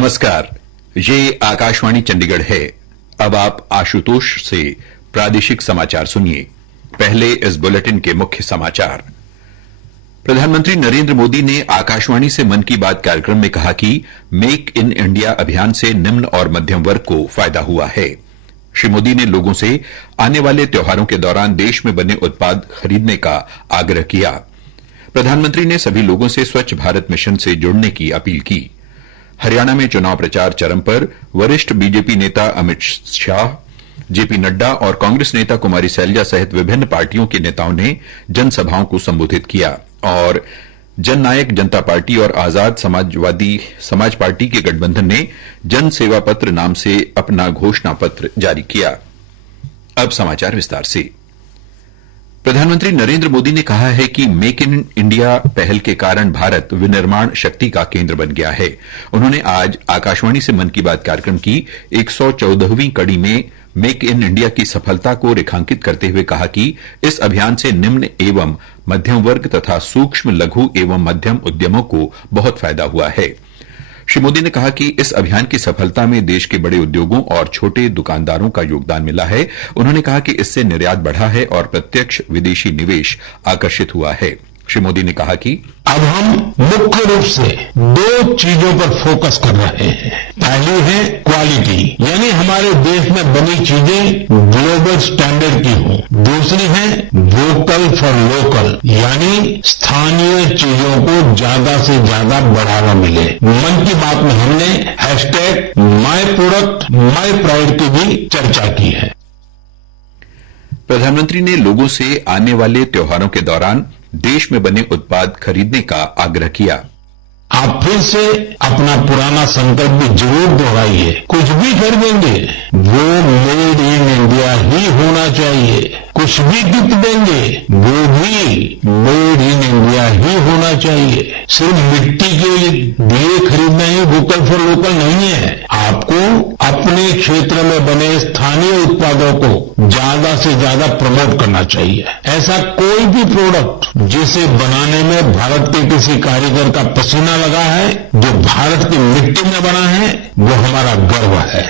नमस्कार, ये आकाशवाणी चंडीगढ़ है। अब आप आशुतोष से प्रादेशिक समाचार सुनिए। पहले इस बुलेटिन के मुख्य समाचार। प्रधानमंत्री नरेंद्र मोदी ने आकाशवाणी से मन की बात कार्यक्रम में कहा कि मेक इन इंडिया अभियान से निम्न और मध्यम वर्ग को फायदा हुआ है। श्री मोदी ने लोगों से आने वाले त्योहारों के दौरान देश में बने उत्पाद खरीदने का आग्रह किया। प्रधानमंत्री ने सभी लोगों से स्वच्छ भारत मिशन से जुड़ने की अपील की। हरियाणा में चुनाव प्रचार चरम पर। वरिष्ठ बीजेपी नेता अमित शाह, जेपी नड्डा और कांग्रेस नेता कुमारी सैलजा सहित विभिन्न पार्टियों के नेताओं ने जनसभाओं को संबोधित किया और जननायक जनता पार्टी और आजाद समाज पार्टी के गठबंधन ने जन सेवा पत्र नाम से अपना घोषणा पत्र जारी किया। अब समाचार विस्तार से। प्रधानमंत्री नरेंद्र मोदी ने कहा है कि मेक इन इंडिया पहल के कारण भारत विनिर्माण शक्ति का केंद्र बन गया है। उन्होंने आज आकाशवाणी से मन की बात कार्यक्रम की 114वीं कड़ी में मेक इन इंडिया की सफलता को रेखांकित करते हुए कहा कि इस अभियान से निम्न एवं मध्यम वर्ग तथा सूक्ष्म, लघु एवं मध्यम उद्यमों को बहुत फायदा हुआ है। श्री मोदी ने कहा कि इस अभियान की सफलता में देश के बड़े उद्योगों और छोटे दुकानदारों का योगदान मिला है। उन्होंने कहा कि इससे निर्यात बढ़ा है और प्रत्यक्ष विदेशी निवेश आकर्षित हुआ है। श्री मोदी ने कहा कि अब हम मुख्य रूप से दो चीजों पर फोकस कर रहे हैं। पहली है क्वालिटी, यानी हमारे देश में बनी चीजें ग्लोबल स्टैंडर्ड की हों। दूसरी है वोकल फॉर लोकल, यानी स्थानीय चीजों को ज्यादा से ज्यादा बढ़ावा मिले। मन की बात में हमने hashtag my product my pride की भी चर्चा की है। प्रधानमंत्री ने लोगों से आने वाले त्योहारों के दौरान देश में बने उत्पाद खरीदने का आग्रह किया। आप फिर से अपना पुराना संकल्प भी जरूर दोहराइए। कुछ भी खरीदेंगे वो मेड इन इंडिया ही होना चाहिए। कुछ भी गिफ्ट देंगे वो भी मेड इन इंडिया ही होना चाहिए। सिर्फ मिट्टी के दिए खरीदना ही वोकल फॉर लोकल नहीं है। आपको अपने क्षेत्र में बने स्थानीय उत्पादों को ज्यादा से ज्यादा प्रमोट करना चाहिए। ऐसा कोई भी प्रोडक्ट जिसे बनाने में भारत के किसी कारीगर का पसीना लगा है, जो भारत की मिट्टी में बना है, वो हमारा गर्व है।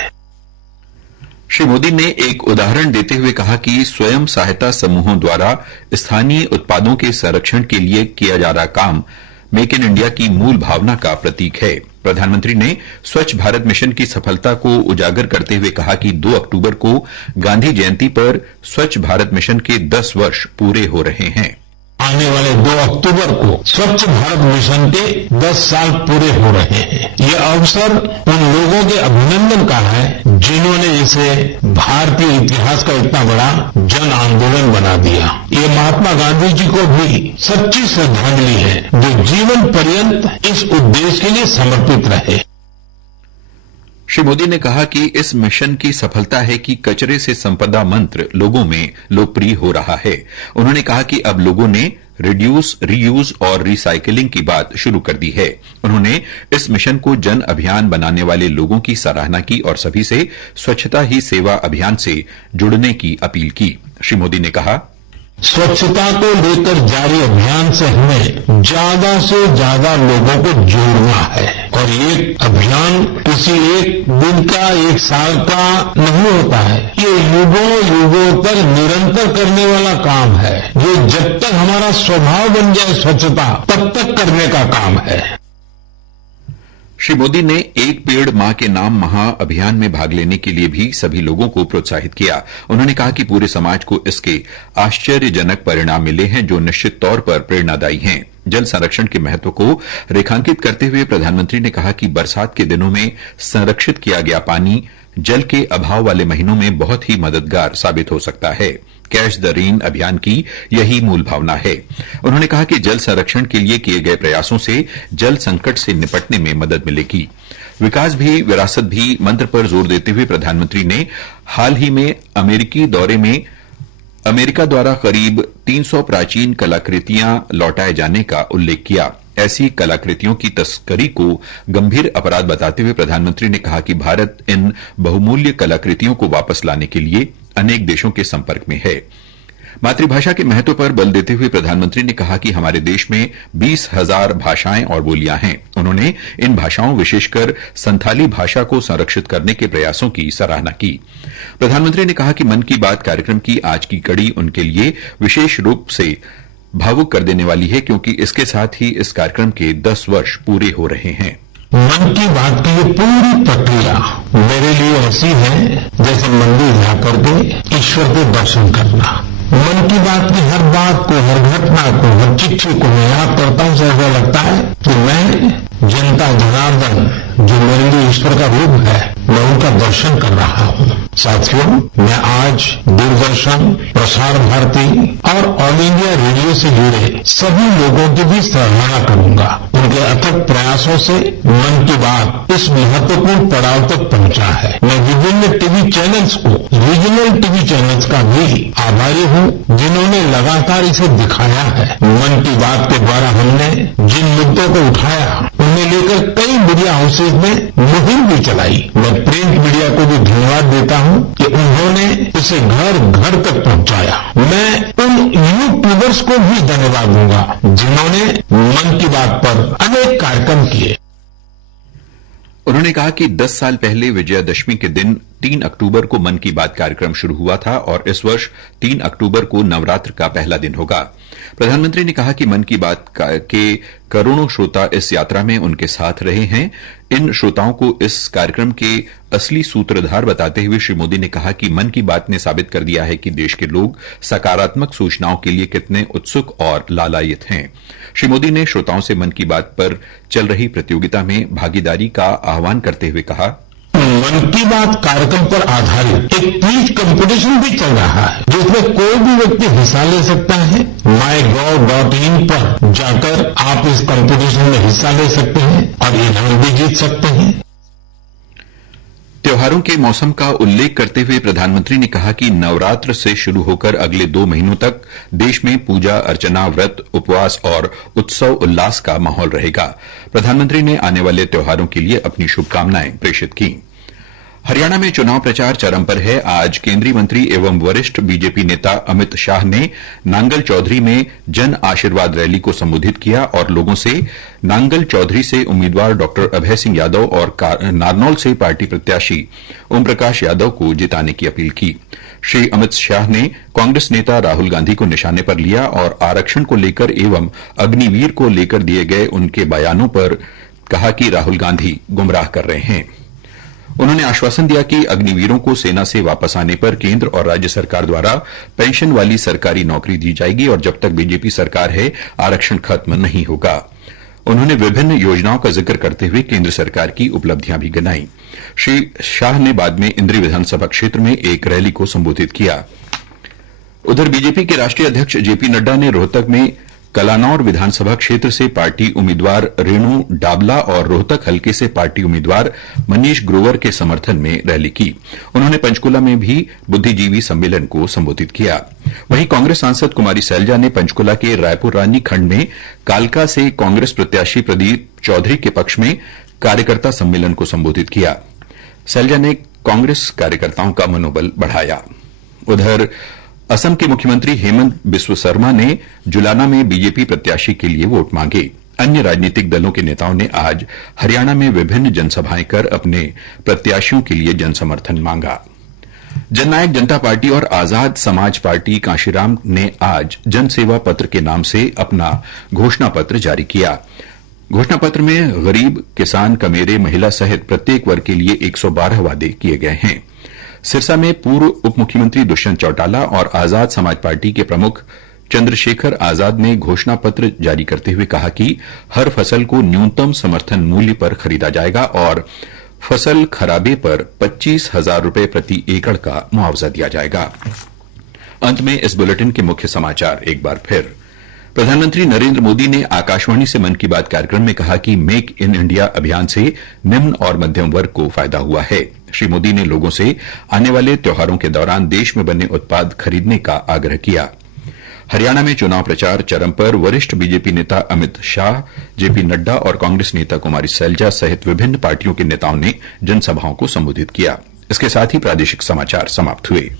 श्री मोदी ने एक उदाहरण देते हुए कहा कि स्वयं सहायता समूहों द्वारा स्थानीय उत्पादों के संरक्षण के लिए किया जा रहा काम मेक इन इंडिया की मूल भावना का प्रतीक है। प्रधानमंत्री ने स्वच्छ भारत मिशन की सफलता को उजागर करते हुए कहा कि 2 अक्टूबर को गांधी जयंती पर स्वच्छ भारत मिशन के 10 वर्ष पूरे हो रहे हैं। आने वाले 2 अक्टूबर को स्वच्छ भारत मिशन के 10 साल पूरे हो रहे हैं। ये अवसर उन लोगों के अभिनंदन का है जिन्होंने इसे भारतीय इतिहास का इतना बड़ा जन आंदोलन बना दिया। ये महात्मा गांधी जी को भी सच्ची श्रद्धांजलि है, जो जीवन पर्यंत इस उद्देश्य के लिए समर्पित रहे। श्री मोदी ने कहा कि इस मिशन की सफलता है कि कचरे से संपदा मंत्र लोगों में लोकप्रिय हो रहा है। उन्होंने कहा कि अब लोगों ने रिड्यूस, रीयूज और रिसाइकिलिंग की बात शुरू कर दी है। उन्होंने इस मिशन को जन अभियान बनाने वाले लोगों की सराहना की और सभी से स्वच्छता ही सेवा अभियान से जुड़ने की अपील की। श्री मोदी ने कहा, स्वच्छता को लेकर जारी अभियान से हमें ज्यादा से ज्यादा लोगों को जोड़ना है और ये अभियान किसी एक दिन का, एक साल का नहीं होता है। ये युगों युगों तक निरंतर करने वाला काम है। ये जब तक हमारा स्वभाव बन जाए स्वच्छता, तब तक करने का काम है। श्री मोदी ने एक पेड़ मां के नाम महाअभियान में भाग लेने के लिए भी सभी लोगों को प्रोत्साहित किया। उन्होंने कहा कि पूरे समाज को इसके आश्चर्यजनक परिणाम मिले हैं जो निश्चित तौर पर प्रेरणादायी हैं। जल संरक्षण के महत्व को रेखांकित करते हुए प्रधानमंत्री ने कहा कि बरसात के दिनों में संरक्षित किया गया पानी जल के अभाव वाले महीनों में बहुत ही मददगार साबित हो सकता है। कैच द रेन अभियान की यही मूल भावना है। उन्होंने कहा कि जल संरक्षण के लिए किए गए प्रयासों से जल संकट से निपटने में मदद मिलेगी। विकास भी विरासत भी मंत्र पर जोर देते हुए प्रधानमंत्री ने हाल ही में अमेरिकी दौरे में अमेरिका द्वारा करीब 300 प्राचीन कलाकृतियां लौटाए जाने का उल्लेख किया। ऐसी कलाकृतियों की तस्करी को गंभीर अपराध बताते हुए प्रधानमंत्री ने कहा कि भारत इन बहुमूल्य कलाकृतियों को वापस लाने के लिए अनेक देशों के संपर्क में है। मातृभाषा के महत्व पर बल देते हुए प्रधानमंत्री ने कहा कि हमारे देश में 20,000 भाषाएं और बोलियां हैं। उन्होंने इन भाषाओं, विशेषकर संथाली भाषा को संरक्षित करने के प्रयासों की सराहना की। प्रधानमंत्री ने कहा कि मन की बात कार्यक्रम की आज की कड़ी उनके लिए विशेष रूप से भावुक कर देने वाली है, क्योंकि इसके साथ ही इस कार्यक्रम के 10 वर्ष पूरे हो रहे हैं। मन की बात की ये पूरी प्रक्रिया मेरे लिए ऐसी है जैसे मंदिर जाकर के ईश्वर के दर्शन करना। मन की बात की हर बात को, हर घटना को, हर चिट्ठी को मैं याद करता हूं, ऐसा लगता है कि मैं जनता जनार्दन, जो मेरे लिए ईश्वर का रूप है, मैं उनका दर्शन कर रहा हूं। साथियों, मैं आज दूरदर्शन, प्रसार भारती और ऑल इंडिया रेडियो से जुड़े सभी लोगों की भी सराहना करूंगा। उनके अथक प्रयासों से मन की बात इस महत्वपूर्ण पड़ाव तक पहुंचा है। मैं विभिन्न टीवी चैनल्स को, रीजनल टीवी चैनल्स का भी आभारी हूं, जिन्होंने लगातार इसे दिखाया है। मन की बात के द्वारा हमने जिन मुद्दों को उठाया, उन्हें लेकर कई मीडिया हाउसेज ने मुहिम भी चलाई। मैं प्रिंट मीडिया को भी धन्यवाद देता हूं कि उन्होंने इसे घर घर तक पहुंचाया। मैं उन यूट्यूबर्स को भी धन्यवाद दूंगा जिन्होंने मन की बात पर अनेक कार्यक्रम किए। उन्होंने कहा कि 10 साल पहले विजयादशमी के दिन 3 अक्टूबर को मन की बात कार्यक्रम शुरू हुआ था और इस वर्ष 3 अक्टूबर को नवरात्र का पहला दिन होगा। प्रधानमंत्री ने कहा कि मन की बात के करोड़ों श्रोता इस यात्रा में उनके साथ रहे हैं। इन श्रोताओं को इस कार्यक्रम के असली सूत्रधार बताते हुए श्री मोदी ने कहा कि मन की बात ने साबित कर दिया है कि देश के लोग सकारात्मक सूचनाओं के लिए कितने उत्सुक और लालायित हैं। श्री मोदी ने श्रोताओं से मन की बात पर चल रही प्रतियोगिता में भागीदारी का आह्वान करते हुए कहा, मन की बात कार्यक्रम पर आधारित एक क्विज कंपटीशन भी चल रहा है, जिसमें कोई भी व्यक्ति हिस्सा ले सकता है। mygov.in पर जाकर आप इस कंपटीशन में हिस्सा ले सकते हैं और इनाम भी जीत सकते हैं। त्योहारों के मौसम का उल्लेख करते हुए प्रधानमंत्री ने कहा कि नवरात्र से शुरू होकर अगले 2 महीनों तक देश में पूजा अर्चना, व्रत, उपवास और उत्सव उल्लास का माहौल रहेगा। प्रधानमंत्री ने आने वाले त्योहारों के लिए अपनी शुभकामनाएं प्रेषित की। हरियाणा में चुनाव प्रचार चरम पर है। आज केंद्रीय मंत्री एवं वरिष्ठ बीजेपी नेता अमित शाह ने नांगल चौधरी में जन आशीर्वाद रैली को संबोधित किया और लोगों से नांगल चौधरी से उम्मीदवार डॉक्टर अभय सिंह यादव और नारनौल से पार्टी प्रत्याशी ओम प्रकाश यादव को जिताने की अपील की। श्री अमित शाह ने कांग्रेस नेता राहुल गांधी को निशाने पर लिया और आरक्षण को लेकर एवं अग्निवीर को लेकर दिए गए उनके बयानों पर कहा कि राहुल गांधी गुमराह कर रहे हैं। उन्होंने आश्वासन दिया कि अग्निवीरों को सेना से वापस आने पर केंद्र और राज्य सरकार द्वारा पेंशन वाली सरकारी नौकरी दी जाएगी और जब तक बीजेपी सरकार है आरक्षण खत्म नहीं होगा। उन्होंने विभिन्न योजनाओं का जिक्र करते हुए केंद्र सरकार की उपलब्धियां भी गिनाई। श्री शाह ने बाद में इंद्री विधानसभा क्षेत्र में एक रैली को संबोधित किया। उधर बीजेपी के राष्ट्रीय अध्यक्ष जेपी नड्डा ने रोहतक में कलानौर विधानसभा क्षेत्र से पार्टी उम्मीदवार रेणु डाबला और रोहतक हल्के से पार्टी उम्मीदवार मनीष ग्रोवर के समर्थन में रैली की। उन्होंने पंचकुला में भी बुद्धिजीवी सम्मेलन को संबोधित किया। वहीं कांग्रेस सांसद कुमारी सैलजा ने पंचकुला के रायपुर रानी खंड में कालका से कांग्रेस प्रत्याशी प्रदीप चौधरी के पक्ष में कार्यकर्ता सम्मेलन को संबोधित किया। सैलजा ने कांग्रेस कार्यकर्ताओं का मनोबल बढ़ाया। उधर असम के मुख्यमंत्री हेमंत बिस्व शर्मा ने जुलाना में बीजेपी प्रत्याशी के लिए वोट मांगे। अन्य राजनीतिक दलों के नेताओं ने आज हरियाणा में विभिन्न जनसभाएं कर अपने प्रत्याशियों के लिए जनसमर्थन मांगा। जननायक जनता पार्टी और आजाद समाज पार्टी कांशीराम ने आज जनसेवा पत्र के नाम से अपना घोषणा पत्र जारी किया। घोषणा पत्र में गरीब, किसान, कमेरे, महिला सहित प्रत्येक वर्ग के लिए 112 वादे किए गए हैं। सिरसा में पूर्व उप मुख्यमंत्री दुष्यंत चौटाला और आजाद समाज पार्टी के प्रमुख चंद्रशेखर आजाद ने घोषणा पत्र जारी करते हुए कहा कि हर फसल को न्यूनतम समर्थन मूल्य पर खरीदा जाएगा और फसल खराबे पर 25,000 रुपए प्रति एकड़ का मुआवजा दिया जाएगा। अंत में इस बुलेटिन के मुख्य समाचार एक बार फिर। प्रधानमंत्री नरेंद्र मोदी ने आकाशवाणी से मन की बात कार्यक्रम में कहा कि मेक इन इंडिया अभियान से निम्न और मध्यम वर्ग को फायदा हुआ है। श्री मोदी ने लोगों से आने वाले त्योहारों के दौरान देश में बने उत्पाद खरीदने का आग्रह किया। हरियाणा में चुनाव प्रचार चरम पर। वरिष्ठ बीजेपी नेता अमित शाह, जेपी नड्डा और कांग्रेस नेता कुमारी सैलजा सहित विभिन्न पार्टियों के नेताओं ने जनसभाओं को संबोधित किया। इसके साथ ही प्रादेशिक समाचार समाप्त हुए।